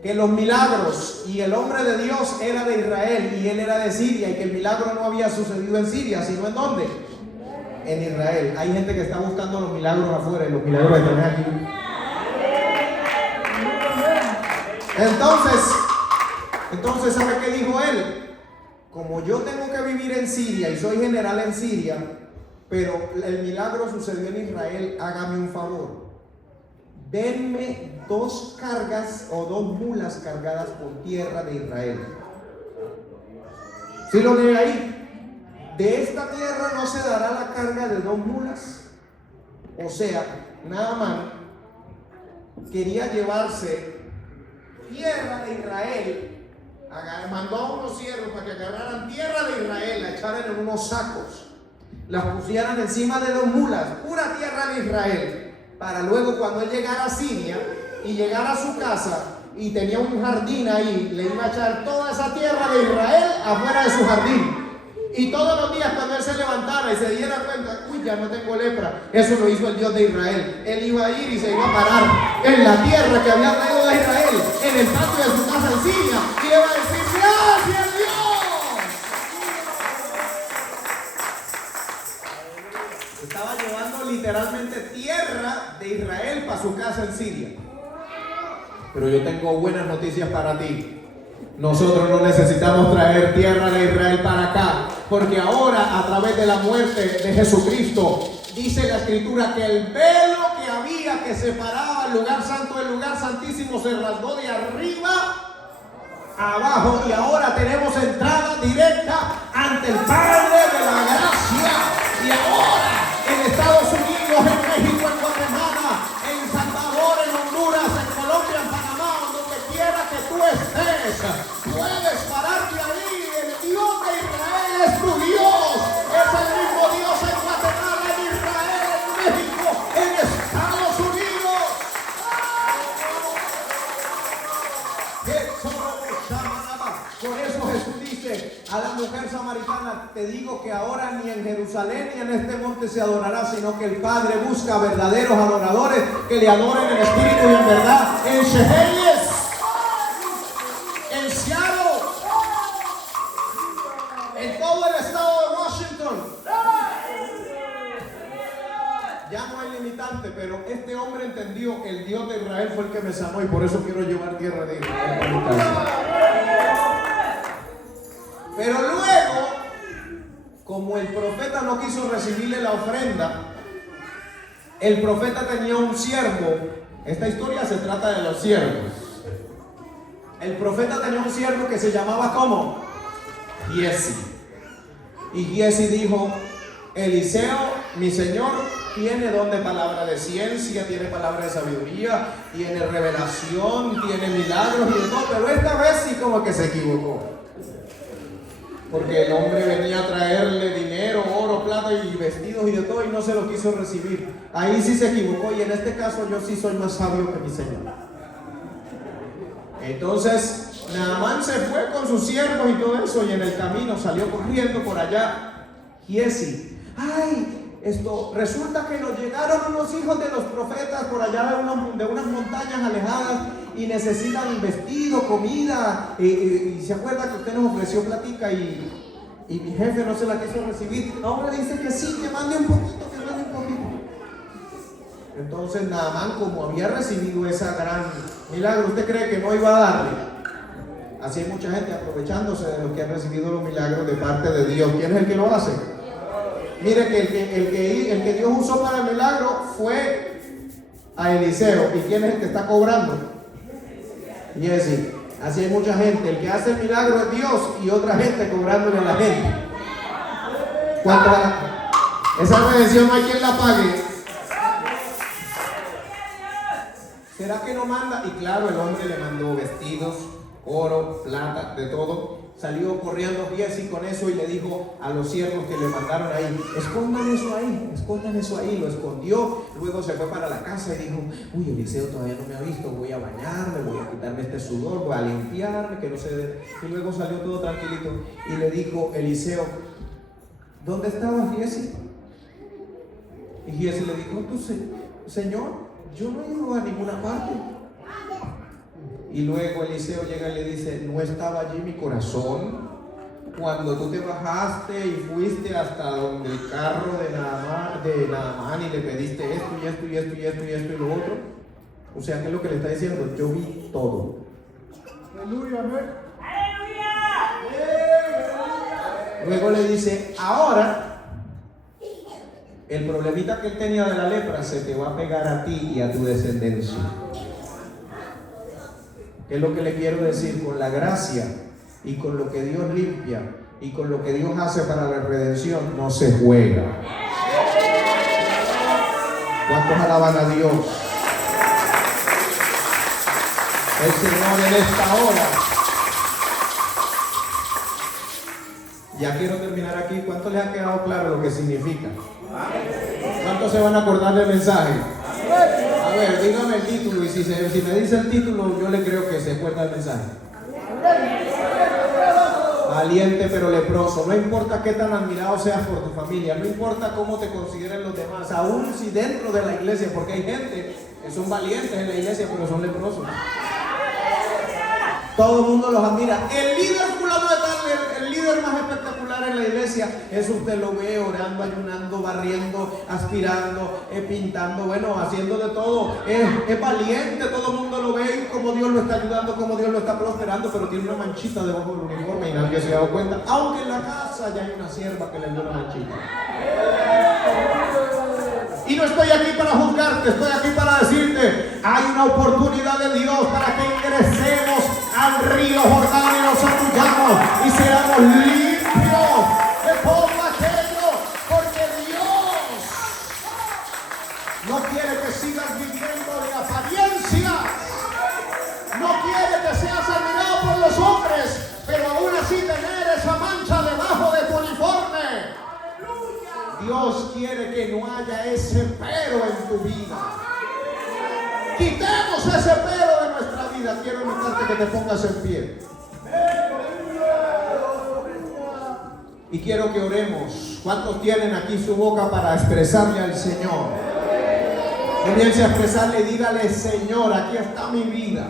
Que los milagros y el hombre de Dios era de Israel y él era de Siria, y que el milagro no había sucedido en Siria, sino ¿en dónde? En Israel. Hay gente que está buscando los milagros afuera y los milagros están aquí. Entonces, ¿sabe qué dijo él? Como yo tengo que vivir en Siria y soy general en Siria, pero el milagro sucedió en Israel, hágame un favor. Denme 2 cargas o 2 mulas cargadas con tierra de Israel. ¿Sí lo lee ahí? De esta tierra no se dará la carga de 2 mulas. O sea, Naamán quería llevarse tierra de Israel. Mandó a unos siervos para que agarraran tierra de Israel, la echaran en unos sacos, las pusieran encima de 2 mulas, pura tierra de Israel, para luego cuando él llegara a Siria y llegara a su casa y tenía un jardín ahí, le iba a echar toda esa tierra de Israel afuera de su jardín. Y todos los días cuando él se levantara y se diera cuenta: uy, ya no tengo lepra, eso lo hizo el Dios de Israel. Él iba a ir y se iba a parar en la tierra que había traído de Israel, en el patio de su casa en Siria, y le iba a decir: ¡gracias, Dios! Estaba llevando literalmente tierra de Israel para su casa en Siria. Pero yo tengo buenas noticias para ti. Nosotros no necesitamos traer tierra de Israel para acá, porque ahora, a través de la muerte de Jesucristo, dice la Escritura que el velo que había que separaba el lugar santo del lugar santísimo se rasgó de arriba a abajo, y ahora tenemos entrada directa ante el Padre de la gracia. Y ahora en Estados Unidos, en México, en Guatemala, en Salvador, en Honduras, en Colombia, en Panamá, donde quiera que tú estés, puedes pararte ahí. El Dios de Israel es tu Dios. Es el mismo Dios en Guatemala, en Israel, en México, en Estados Unidos. Por eso Jesús dice: decirle a la mujer samaritana: te digo que ahora ni en Jerusalén ni en este monte se adorará, sino que el Padre busca verdaderos adoradores que le adoren en espíritu y en verdad. En Sheheles, en Seattle, en todo el estado de Washington. Ya no hay limitante, pero este hombre entendió: el Dios de Israel fue el que me sanó y por eso quiero llevar tierra de Israel a mi casa. Pero luego, como el profeta no quiso recibirle la ofrenda, el profeta tenía un siervo. Esta historia se trata de los siervos. El profeta tenía un siervo que se llamaba ¿cómo? Giesi. Y Giesi dijo: Eliseo, mi señor, tiene don de palabra de ciencia, tiene palabra de sabiduría, tiene revelación, tiene milagros y de todo, pero esta vez sí como que se equivocó. Porque el hombre venía a traerle dinero, oro, plata y vestidos y de todo y no se lo quiso recibir. Ahí sí se equivocó, y en este caso yo sí soy más sabio que mi señor. Entonces Naamán se fue con sus siervos y todo eso, y en el camino salió corriendo por allá Giesi. ¡Ay! Resulta que nos llegaron unos hijos de los profetas por allá de unas montañas alejadas y necesitan vestido, comida, y se acuerda que usted nos ofreció platica y mi jefe no se la quiso recibir. Ahora dice que sí, que mande un poquito, que mande un poquito. Entonces Naamán, como había recibido esa gran milagro, ¿usted cree que no iba a darle? Así hay mucha gente aprovechándose de los que han recibido los milagros de parte de Dios. ¿Quién es el que lo hace? Mire que el que Dios usó para el milagro fue a Eliseo. ¿Y quién es el que está cobrando? Giesi. Así hay mucha gente. El que hace el milagro es Dios y otra gente cobrándole a la gente. Esa redención no hay quien la pague. ¿Será que no manda? Y claro, el hombre le mandó vestidos, oro, plata, de todo. Salió corriendo Giesi con eso y le dijo a los siervos que le mandaron ahí: escondan eso ahí, lo escondió. Luego se fue para la casa y dijo: uy, Eliseo todavía no me ha visto, voy a bañarme, voy a quitarme este sudor, voy a limpiarme, que no se... Y luego salió todo tranquilito y le dijo Eliseo: ¿dónde estaba Giesi? Y Giesi le dijo: Señor, yo no he ido a ninguna parte. Y luego Eliseo llega y le dice: ¿no estaba allí mi corazón cuando tú te bajaste y fuiste hasta donde el carro de Naamán y le pediste esto y esto y esto y esto y esto y lo otro? O sea, ¿qué es lo que le está diciendo? Yo vi todo. Aleluya, amén. Luego le dice: ahora el problemita que él tenía de la lepra se te va a pegar a ti y a tu descendencia. ¿Qué es lo que le quiero decir? Con la gracia y con lo que Dios limpia y con lo que Dios hace para la redención, no se juega. ¿Cuántos alaban a Dios? El Señor en esta hora. Ya quiero terminar aquí. ¿Cuánto les ha quedado claro lo que significa? ¿Cuántos se van a acordar del mensaje? A ver, dígame el título, y si me dice el título, yo le creo que se acuerda el mensaje. Valiente pero leproso. No importa qué tan admirado seas por tu familia, no importa cómo te consideren los demás, aún si dentro de la iglesia, porque hay gente que son valientes en la iglesia pero son leprosos. Todo el mundo los admira. El líder fulano de tal, el líder más espectacular en la iglesia, eso usted lo ve orando, ayunando, barriendo, aspirando, pintando, bueno, haciendo de todo. Es valiente, todo el mundo lo ve y como Dios lo está ayudando, como Dios lo está prosperando, pero tiene una manchita debajo del uniforme y nadie se ha dado cuenta. Aunque en la casa ya hay una sierva que le dio una manchita. Y no estoy aquí para juzgarte, estoy aquí para decirte: hay una oportunidad de Dios para que ingresemos al río Jordán y nos zambullamos y seamos limpios de todo aquello, porque Dios no quiere que sigas viviendo de apariencias, no quiere que seas admirado por los hombres, pero aún así tener esa mancha debajo de tu uniforme. Dios quiere que no haya ese pero en tu vida. Quitemos ese pero de nuestra vida. Quiero invitarte que te pongas en pie. Y quiero que oremos. ¿Cuántos tienen aquí su boca para expresarle al Señor? Comience a expresarle y dígale: Señor, aquí está mi vida.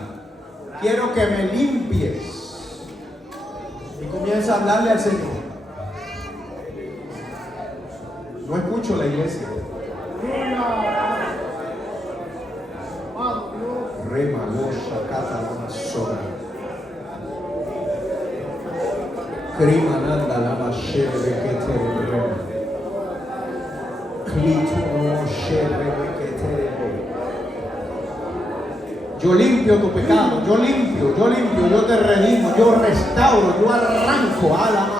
Quiero que me limpies. Y comienza a hablarle al Señor. No escucho la iglesia. Rema, losa, cata, la sola. Crimananda, la bashere, bequetere, rema. Clito, shere, bequetere. Yo limpio tu pecado, yo limpio, yo te redimo, yo restauro, yo arranco a la